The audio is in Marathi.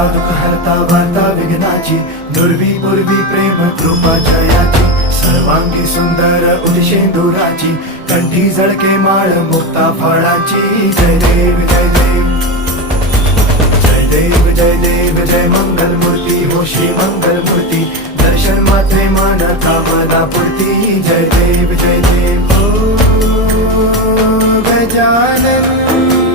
हरता दुःख हरता वार्ता विघ्नाची, दुर्वी पूर्वी प्रेम कृपा जयाची, सर्वांगी सुंदर उदिशेंदुराची, कंठी झळके माळ मुक्ता फळाची. जय देव जय देव जय देव जय देव जय मंगल मूर्ती हो श्री मंगल मूर्ती, दर्शन मात्रे मन कामना पूर्ती. जय देव हो गजानन